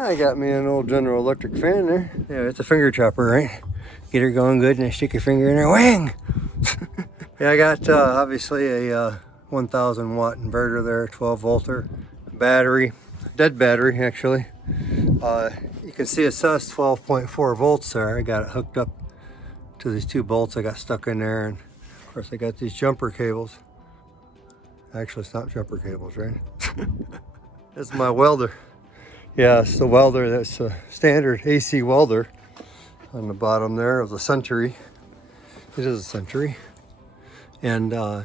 I got me an old General Electric fan there. Yeah, it's a finger chopper, right? Get her going good and I stick your finger in her wing. Yeah, I got obviously a 1000 watt inverter there, 12 volter battery, dead battery actually. You can see it says 12.4 volts there. I got it hooked up to these two bolts I got stuck in there, and of course I got these jumper cables. Actually, it's not jumper cables, right? This is my welder. Yeah, it's the welder. That's a standard AC welder on the bottom there of the Century. It is a Century, and I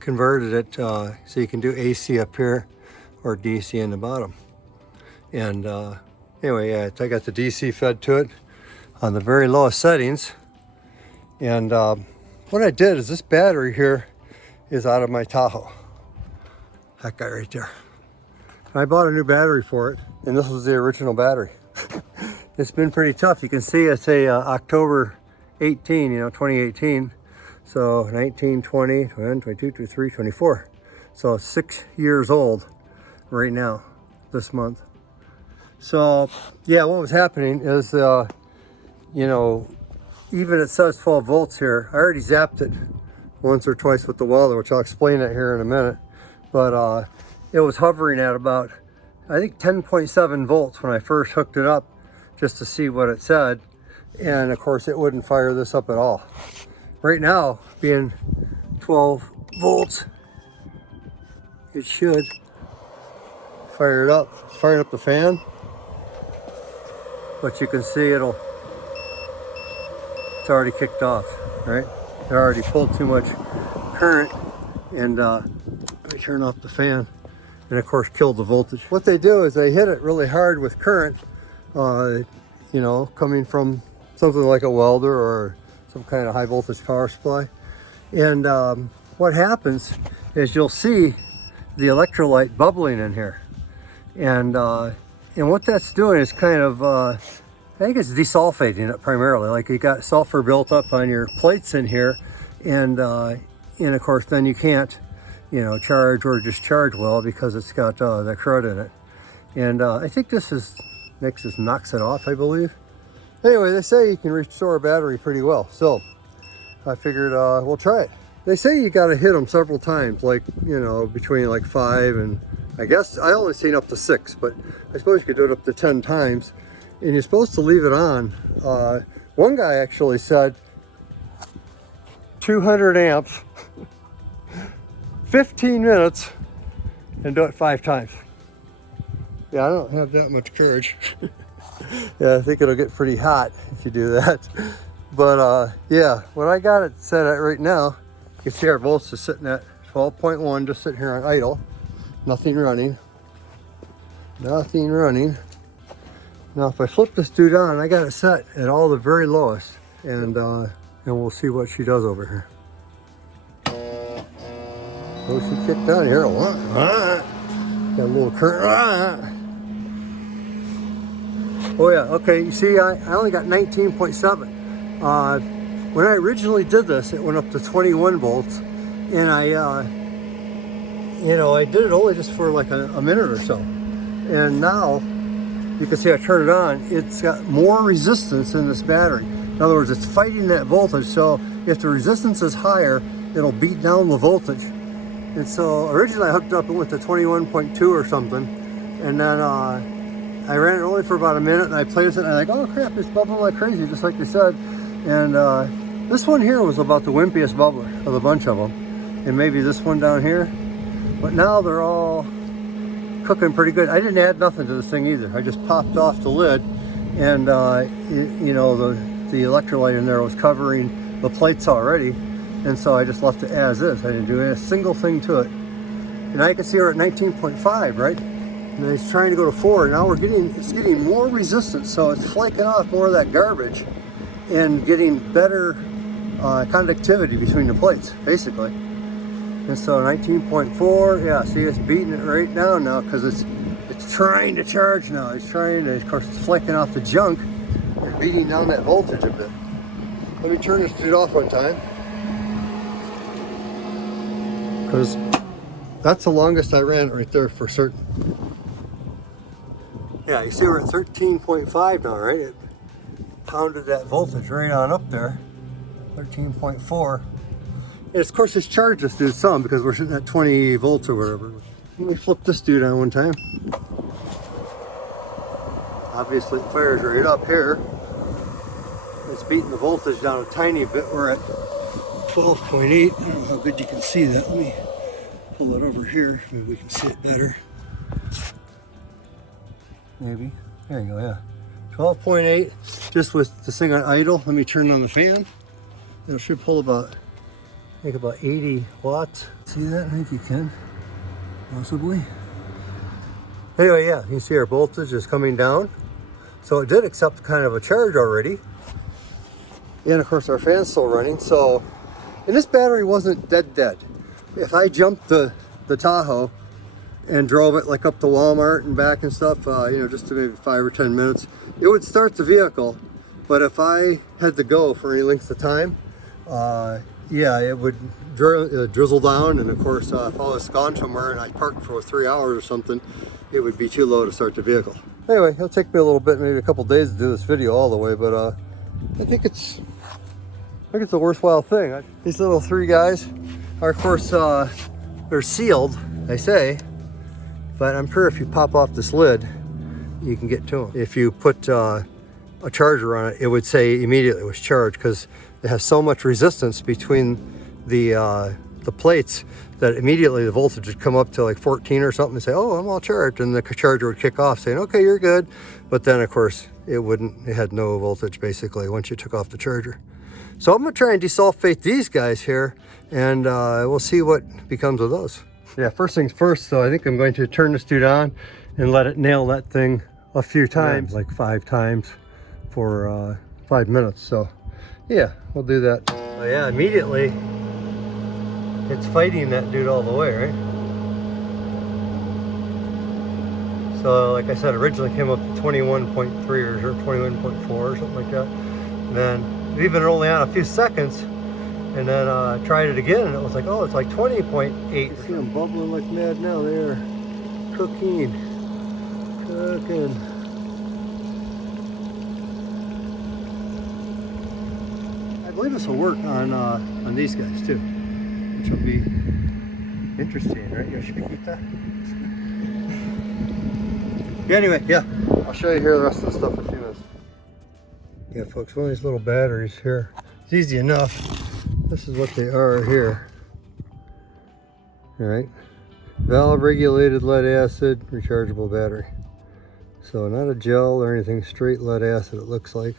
converted it so you can do AC up here or DC in the bottom. And anyway, yeah, I got the DC fed to it on the very lowest settings. And what I did is this battery here is out of my Tahoe. That guy right there. I bought a new battery for it, and this was the original battery. It's been pretty tough. You can see it's a October 18, 2018. So 19, 20, 21, 22, 23, 24. So 6 years old right now, this month. So yeah, what was happening is, even it says 12 volts here. I already zapped it once or twice with the welder, which I'll explain it here in a minute. But it was hovering at about, I think 10.7 volts when I first hooked it up just to see what it said. And of course it wouldn't fire this up at all. Right now, being 12 volts, it should fire it up. It's firing up the fan. But you can see it's already kicked off, right? It already pulled too much current, and let me turn off the fan, and of course killed the voltage. What they do is they hit it really hard with current, coming from something like a welder or some kind of high voltage power supply. And what happens is you'll see the electrolyte bubbling in here. And what that's doing is kind of, I think it's desulfating it primarily. Like you got sulfur built up on your plates in here, and of course then you can't, charge or discharge well because it's got the crud in it. And I think this knocks it off, I believe. Anyway, they say you can restore a battery pretty well, so I figured we'll try it. They say you got to hit them several times, like between like 5 and, I guess I only seen up to 6, but I suppose you could do it up to 10 times. And you're supposed to leave it on. One guy actually said 200 amps, 15 minutes, and do it 5 times. Yeah, I don't have that much courage. Yeah, I think it'll get pretty hot if you do that. But yeah, what I got it set at right now, you can see our volts is sitting at 12.1, just sitting here on idle. Nothing running. Nothing running. Now if I flip this dude on, I got it set at all the very lowest, and we'll see what she does over here. Oh, she kicked out here. Got a little current. Oh yeah, okay, you see I only got 19.7. When I originally did this, it went up to 21 volts, and I did it only just for like a minute or so. And now, you can see I turn it on, it's got more resistance in this battery. In other words, it's fighting that voltage, so if the resistance is higher, it'll beat down the voltage. And so originally I hooked up and went to 21.2 or something, and then I ran it only for about a minute, and I played with it, and I'm like, oh crap, it's bubbling like crazy, just like they said. And this one here was about the wimpiest bubbler of the bunch of them, and maybe this one down here. But now they're all cooking pretty good. I didn't add nothing to this thing either. I just popped off the lid, and the electrolyte in there was covering the plates already, and so I just left it as is. I didn't do a single thing to it. And I can see we're at 19.5, right? And it's trying to go to 4. Now it's getting more resistance, so it's flaking off more of that garbage and getting better conductivity between the plates, basically. And so 19.4, yeah, see it's beating it right down now because it's trying to charge now. It's trying to, of course, it's flaking off the junk and beating down that voltage a bit. Let me turn this dude off one time, because that's the longest I ran it right there for certain. Yeah, you see we're at 13.5 now, right? It pounded that voltage right on up there. 13.4. And of course it's charged us to some because we're sitting at 20 volts or whatever. Let me flip this dude on one time. Obviously it fires right up here. It's beating the voltage down a tiny bit. We're at 12.8. I don't know how good you can see that. Let me pull it over here. Maybe we can see it better. Maybe. There you go, yeah. 12.8, just with this thing on idle. Let me turn on the fan. It should pull about, I think about 80 watts. See that? I think you can, possibly. Anyway, yeah, you can see our voltage is coming down. So it did accept kind of a charge already. And of course our fan's still running. So, and this battery wasn't dead. If I jumped the Tahoe and drove it like up to Walmart and back and stuff, you know, just to maybe 5 or 10 minutes, it would start the vehicle. But if I had to go for any length of time, yeah, it would drizzle down. And of course, if I was gone somewhere and I parked for 3 hours or something, it would be too low to start the vehicle. Anyway, it'll take me a little bit, maybe a couple days to do this video all the way, but I think it's a worthwhile thing. These little 3 guys are, of course, they're sealed, they say, but I'm sure if you pop off this lid, you can get to them. If you put a charger on it, it would say immediately it was charged because it has so much resistance between the plates that immediately the voltage would come up to like 14 or something and say, oh, I'm all charged. And the charger would kick off saying, okay, you're good. But then of course it had no voltage basically once you took off the charger. So I'm gonna try and desulfate these guys here and we'll see what becomes of those. Yeah, first things first, so I think I'm going to turn this dude on and let it nail that thing a few times, like 5 times for 5 minutes. So yeah, we'll do that. Oh, yeah, immediately it's fighting that dude all the way, right? So like I said, originally came up to 21.3 or 21.4 or something like that. And then even only on a few seconds, and then tried it again and it was like, oh, it's like 20.8. You see them bubbling like mad now. They're cooking. I believe this will work on these guys too, which will be interesting, right? Anyway, yeah, I'll show you here the rest of the stuff in a few minutes. Yeah, folks, one of these little batteries here, it's easy enough. This is what they are here. All right, valve regulated lead acid rechargeable battery. So not a gel or anything, straight lead acid it looks like.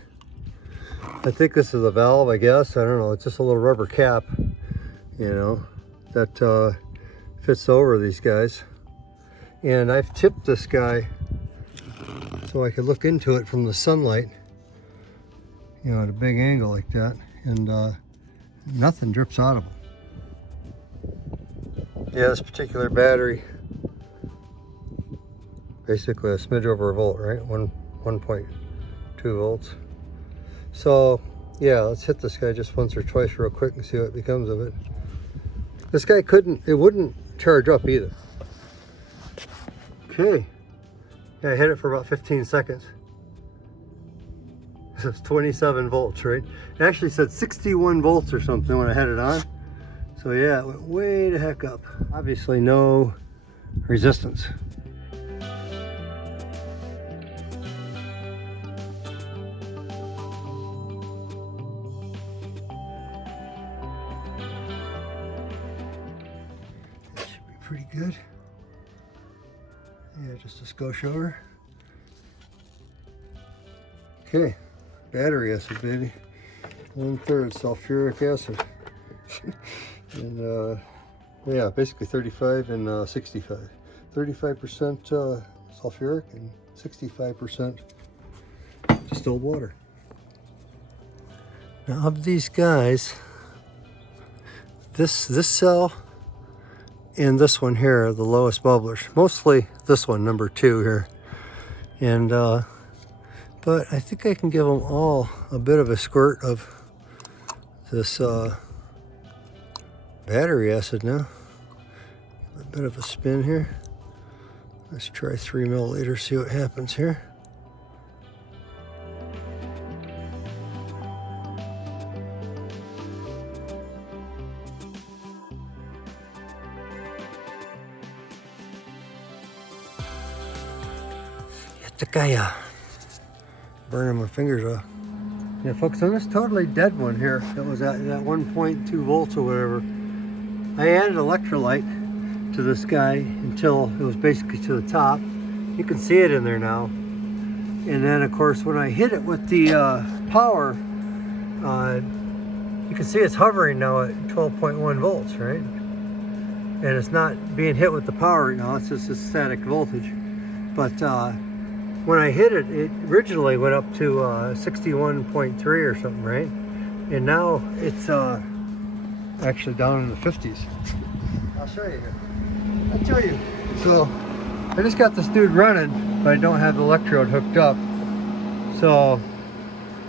I think this is a valve, I guess. I don't know, it's just a little rubber cap, you know, that fits over these guys. And I've tipped this guy so I could look into it from the sunlight, you know, at a big angle like that, and nothing drips out of them. Yeah, this particular battery, basically a smidge over a volt, right? 1.2 volts. So yeah, let's hit this guy just once or twice real quick and see what becomes of it. This guy it wouldn't charge up either. Okay, yeah, I hit it for about 15 seconds. It's 27 volts, right? It actually said 61 volts or something when I had it on. So yeah, it went way the heck up. Obviously no resistance. That should be pretty good. Yeah, just a skosh over. Okay, battery acid, baby. 1/3 sulfuric acid. And yeah, basically 35 and 65. 35% sulfuric and 65% distilled water. Now of these guys, this cell and this one here are the lowest bubblers. Mostly this one, number 2 here. And but I think I can give them all a bit of a squirt of this battery acid now. A bit of a spin here. Let's try 3 milliliters, see what happens here. Yatakaya. Burning my fingers off. Yeah, folks, on this totally dead one here, that was at 1.2 volts or whatever, I added electrolyte to this guy until it was basically to the top. You can see it in there now. And then, of course, when I hit it with the power, you can see it's hovering now at 12.1 volts, right? And it's not being hit with the power right now, it's just a static voltage. But when I hit it, it originally went up to 61.3 or something, right? And now it's actually down in the 50s. I'll show you here. I'll tell you. So I just got this dude running, but I don't have the electrode hooked up. So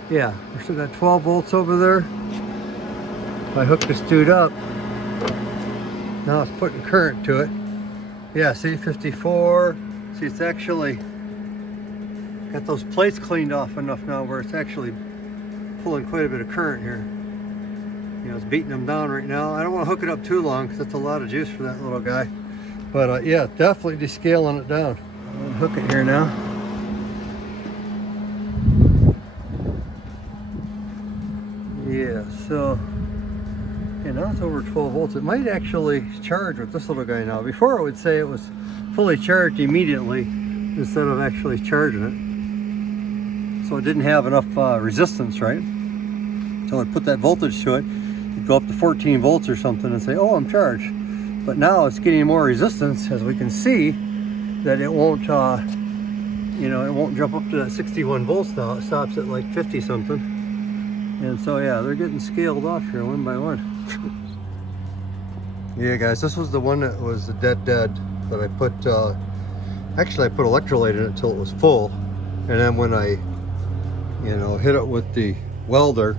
yeah, we still got 12 volts over there. If I hook this dude up, now it's putting current to it. Yeah, see, 54. See, it's actually got those plates cleaned off enough now where it's actually pulling quite a bit of current here. You know, it's beating them down right now. I don't want to hook it up too long because that's a lot of juice for that little guy. But yeah, definitely descaling it down. I'm gonna hook it here now. Yeah, so yeah, now it's over 12 volts. It might actually charge with this little guy now. Before it would say it was fully charged immediately instead of actually charging it. So it didn't have enough resistance, right? So I'd put that voltage to it, it'd go up to 14 volts or something and say, oh, I'm charged. But now it's getting more resistance, as we can see, that it won't, you know, it won't jump up to that 61 volts now. It stops at like 50 something. And so yeah, they're getting scaled off here one by one. Yeah guys, this was the one that was the dead, but I put, actually I put electrolyte in it until it was full. And then when I, you know, hit it with the welder,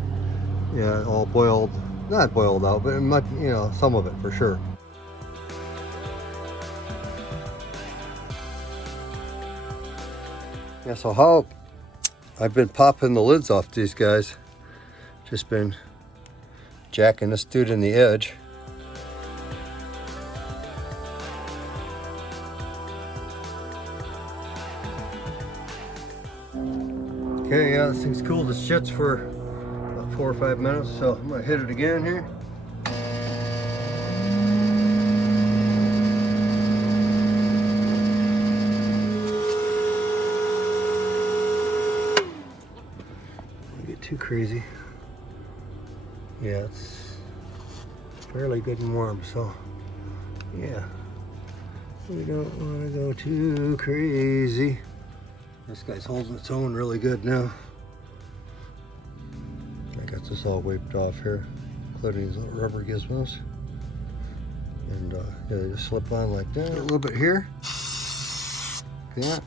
yeah, it all boiled, not boiled out, but it might, you know, some of it for sure. Yeah, so how I've been popping the lids off these guys. Just been jacking this dude in the edge. Okay, yeah, this thing's cooled as shits for about 4 or 5 minutes, so I'm gonna hit it again here. Don't get too crazy. Yeah, it's fairly good and warm, so yeah, we don't want to go too crazy. This guy's holding its own really good now. I got this all wiped off here, including these little rubber gizmos. And yeah, they just slip on like that. A little bit here, like that.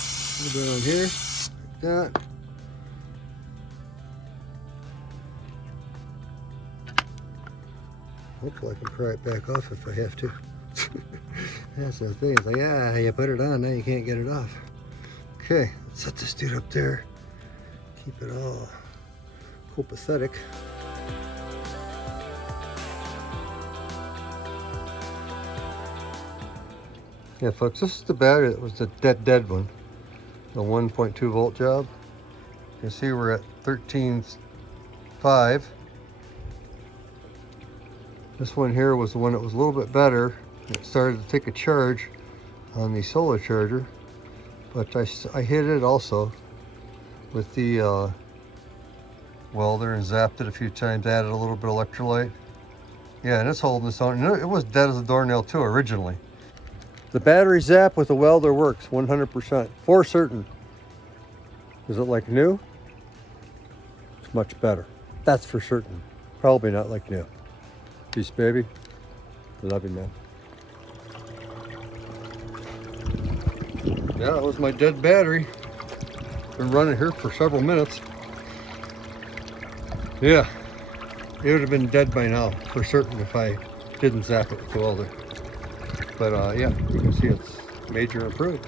A little bit on here, like that. Hopefully I can pry it back off if I have to. That's the thing, it's like, yeah, you put it on, now you can't get it off. Okay, let's set this dude up there. Keep it all copacetic. Yeah folks, this is the battery that was the dead one. The 1.2 volt job. You can see we're at 13.5. This one here was the one that was a little bit better. It started to take a charge on the solar charger. But I hit it also with the welder and zapped it a few times, added a little bit of electrolyte. Yeah, and it's holding its own. It was dead as a doornail too originally. The battery zap with the welder works 100%, for certain. Is it like new? It's much better. That's for certain. Probably not like new. Peace, baby. Love you, man. Yeah, that was my dead battery. Been running here for several minutes. Yeah, it would have been dead by now, for certain, if I didn't zap it with the welder. But yeah, you can see it's major approved.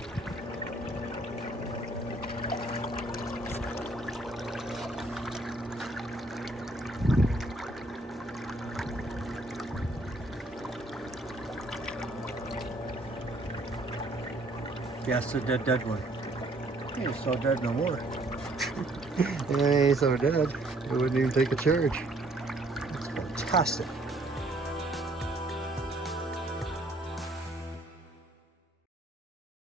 Yeah, it's a dead one. He ain't so dead no more. Yeah, he ain't so dead. It wouldn't even take a charge. That's fantastic.